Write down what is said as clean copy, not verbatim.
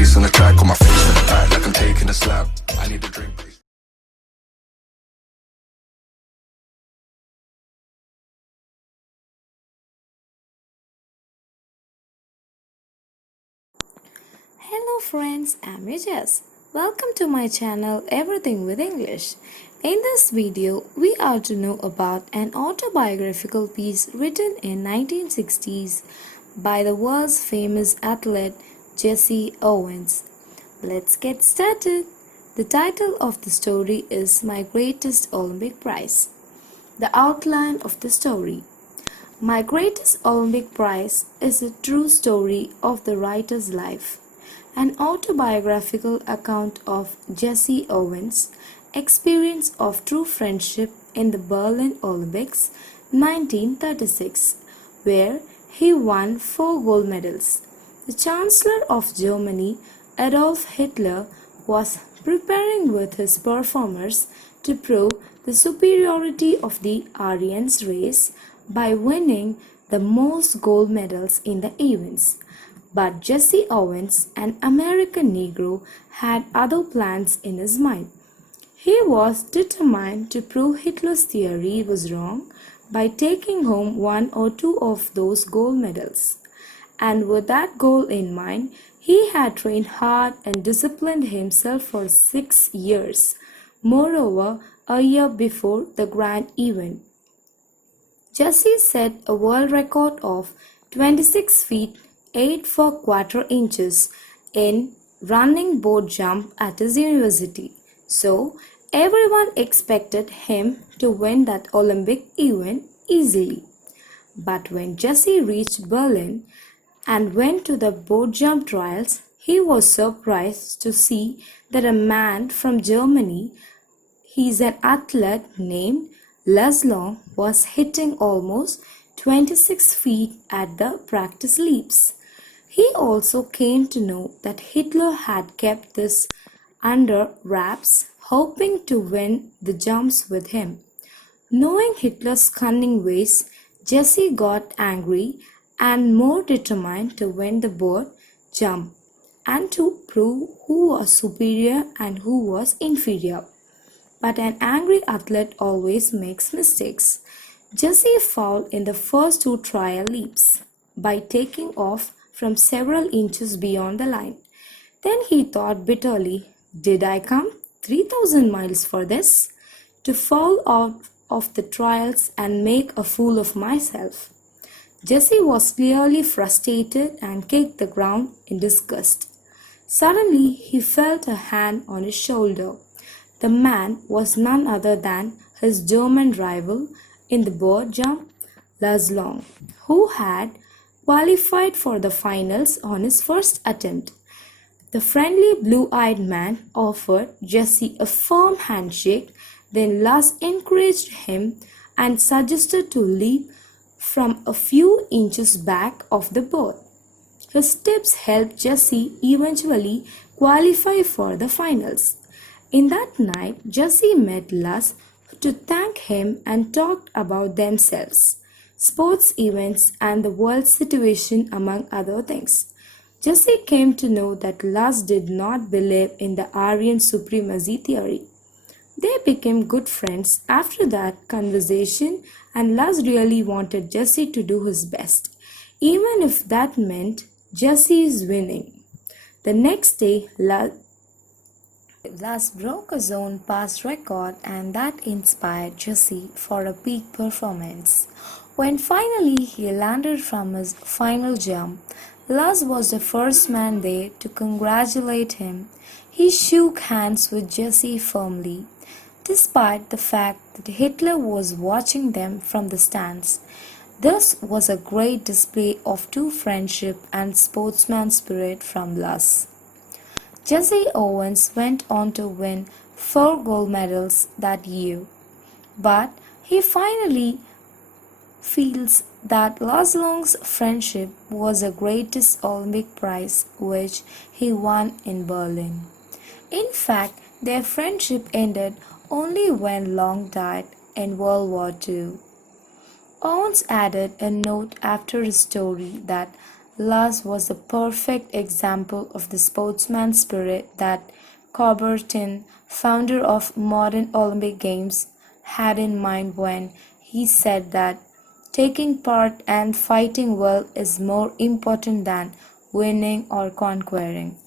bass on the track, on my face to the back like I'm taking a slap. I need a drink, please. Hello friends, I'm your Jess. Welcome to my channel Everything with English. In this video, we are to know about an autobiographical piece written in 1960s by the world's famous athlete Jesse Owens. Let's get started. The title of the story is My Greatest Olympic Prize. The outline of the story. My Greatest Olympic Prize is a true story of the writer's life. An autobiographical account of Jesse Owens' experience of true friendship in the Berlin Olympics 1936, where he won 4 gold medals. The Chancellor of Germany, Adolf Hitler, was preparing with his performers to prove the superiority of the Aryans race by winning the most gold medals in the events. But Jesse Owens, an American Negro, had other plans in his mind. He was determined to prove Hitler's theory was wrong by taking home 1 or 2 of those gold medals. And with that goal in mind, he had trained hard and disciplined himself for 6 years. Moreover, a year before the grand event, Jesse set a world record of 26 feet 8 4/4 inches in running boat jump at his university. So, everyone expected him to win that Olympic event easily. But when Jesse reached Berlin and went to the boat jump trials, he was surprised to see that a man from Germany, he's an athlete named Long, was hitting almost 26 feet at the practice leaps. He also came to know that Hitler had kept this under wraps, hoping to win the jumps with him. Knowing Hitler's cunning ways, Jesse got angry and more determined to win the boat jump and to prove who was superior and who was inferior. But an angry athlete always makes mistakes. Jesse fouled in the first 2 trial leaps by taking off from several inches beyond the line. Then he thought bitterly, did I come 3,000 miles for this? To fall out of the trials and make a fool of myself. Jesse was clearly frustrated and kicked the ground in disgust. Suddenly he felt a hand on his shoulder. The man was none other than his German rival in the boat jump, Long, who had qualified for the finals on his first attempt. The friendly blue-eyed man offered Jesse a firm handshake, then Lars encouraged him and suggested to leap from a few inches back of the boat. His tips helped Jesse eventually qualify for the finals. In that night, Jesse met Lars to thank him and talked about themselves, sports events, and the world situation, among other things. Jesse came to know that Lars did not believe in the Aryan supremacy theory. They became good friends after that conversation, and Lars really wanted Jesse to do his best, even if that meant Jesse's winning. The next day, Lars broke his own past record, and that inspired Jesse for a peak performance. When finally he landed from his final jump, Lars was the first man there to congratulate him. He shook hands with Jesse firmly, despite the fact that Hitler was watching them from the stands. This was a great display of true friendship and sportsman spirit from Lars. Jesse Owens went on to win 4 gold medals that year, but he finally feels that Lars Long's friendship was the greatest Olympic prize which he won in Berlin. In fact, their friendship ended only when Long died in World War II. Owens added a note after his story that Lars was a perfect example of the sportsman spirit that Coubertin, founder of modern Olympic Games, had in mind when he said that taking part and fighting well is more important than winning or conquering.